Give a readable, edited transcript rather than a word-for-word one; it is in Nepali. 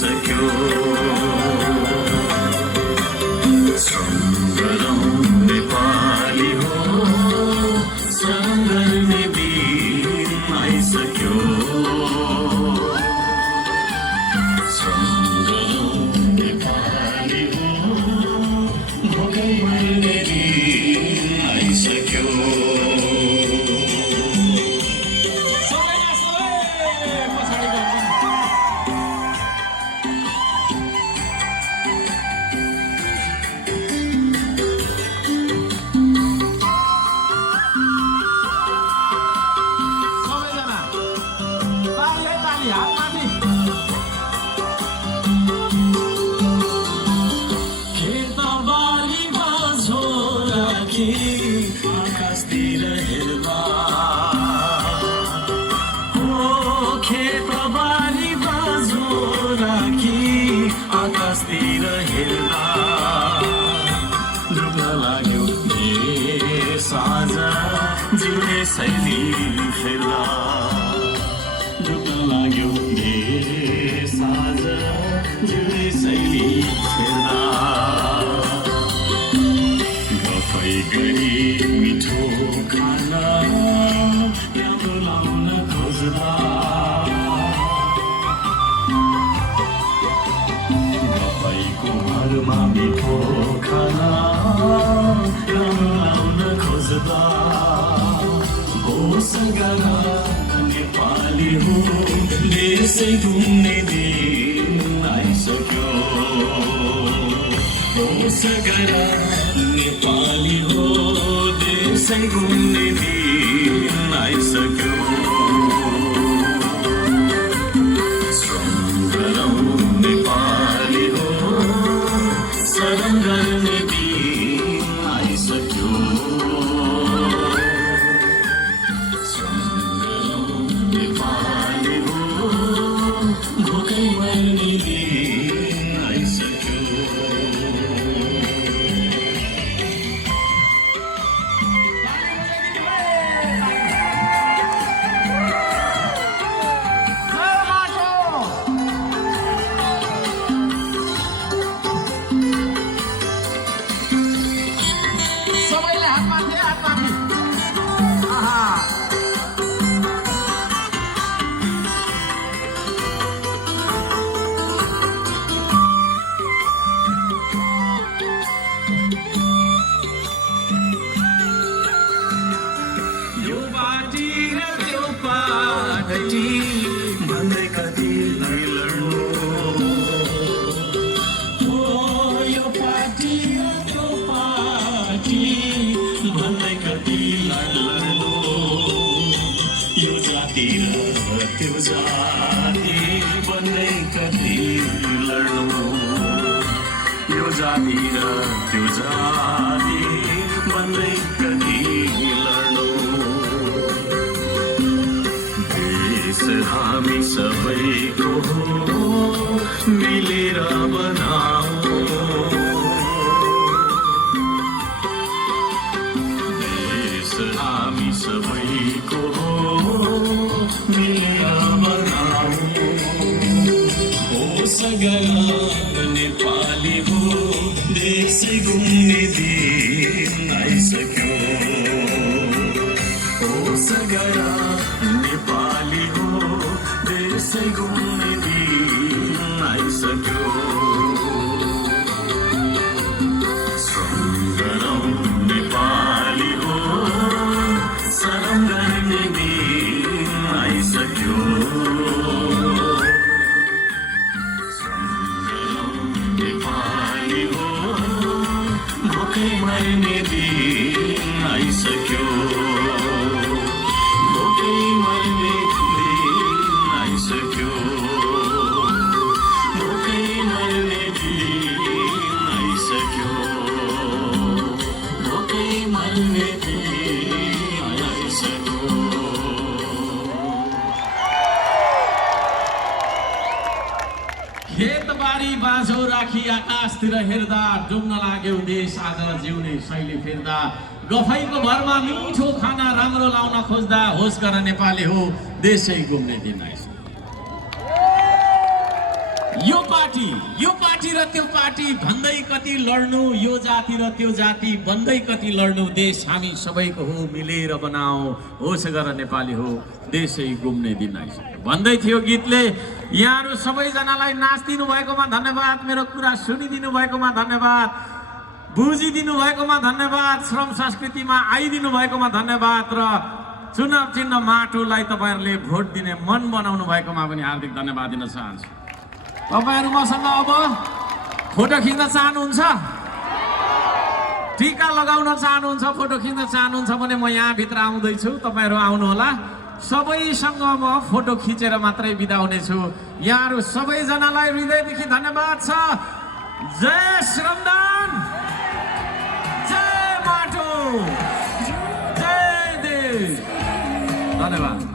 आइसक्यो सङ्गरौँ नेपाली हो सङ्गर्ने दिन आइसक्यो सङ्गरौँ नेपाली हो भोकै मर्ने दिन आइसक्यो आकाशतिर हेर्दा हो खेतबारी बाझो राखी आकाशतिर हेर्दा डुब्न लाग्यो साँझ जिउने शैली फेर्दा डुब्न लाग्यो साँझ जिउने शैली फेर्दा गरी मिठो खाना राम्रो लाउन खोज्दा गफैको घरमा मिठो खाना राम्रो लाउन खोज्दा होस गर नेपाली हो देशै घुम्ने दिन आइसक्यो होस गर नेपाली हो देशै घुम्ने दिन आइसक्यो सङ्गरौँ नेपाली हो शरण गर्ने दिन आइसक्यो सङ्गरौँ नेपाली हो भोकै मर्ने दिन आइसक्यो भन्दै कति लड्नु हो यो पार्टी त्यो पार्टी भन्दै कति लड्नु यो जाति र त्यो जाति भन्दै कति लड्नु यो जाति र त्यो जाति भन्दै कति लड्नु हामी सबैको हो मिलेर बनाऊ देश हामी सबैको हो मिलेर बनाऊ होस गर नेपाली हो देशै घुम्ने दिन आइसक्यो होस गर नेपाली हो देशै घुम्ने दिन आइसक्यो सङ्गरौँ नेपाली हो शरण गर्ने दिन आइसक्यो सङ्गरौँ नेपाली हो भोकै मर्ने दिन आइसक्यो भोकै मर्ने आइसक्यो भोकै मर्ने दिन आइसक्यो भोकै मर्ने दिन आइसक्यो खेतबारी बाँझो राखी आकाशतिर हेर्दा डुब्न लाग्यो देश आज जिउने शैली फेर्दा गफैको भरमा मिठो खाना राम्रो लाउन खोज्दा होस गर नेपाली हो देशै घुम्ने दिन आइसक्यो यो पार्टी र त्यो पार्टी भन्दै कति लड्नु, यो जाति र त्यो जाति भन्दै कति लड्नु, देश हामी सबैको हो, मिलेर बनाऊ, होस गर नेपाली हो, देशै गुम्ने दिन आइसक्यो भन्दै थियो गीतले। यहाँहरू सबैजनालाई नाचिदिनु भएकोमा धन्यवाद, मेरो कुरा सुनिदिनु भएकोमा धन्यवाद, बुझिदिनु भएकोमा धन्यवाद, श्रम संस्कृतिमा आइदिनु भएकोमा धन्यवाद र चुनाव चिन्ह माटोलाई तपाईँहरूले भोट दिने मन बनाउनु भएकोमा पनि हार्दिक धन्यवाद दिन चाहन्छु। तपाईँहरू मसँग अब फोटो खिच्न चाहनुहुन्छ, टिका लगाउन चाहनुहुन्छ, फोटो खिच्न चाहनुहुन्छ भने म यहाँभित्र आउँदैछु, तपाईँहरू आउनुहोला। सबैसँग म फोटो खिचेर मात्रै बिदा हुनेछु। यहाँहरू सबैजनालाई हृदयदेखि धन्यवाद छ। जय श्रमदान, जय माटो, जय देश, धन्यवाद।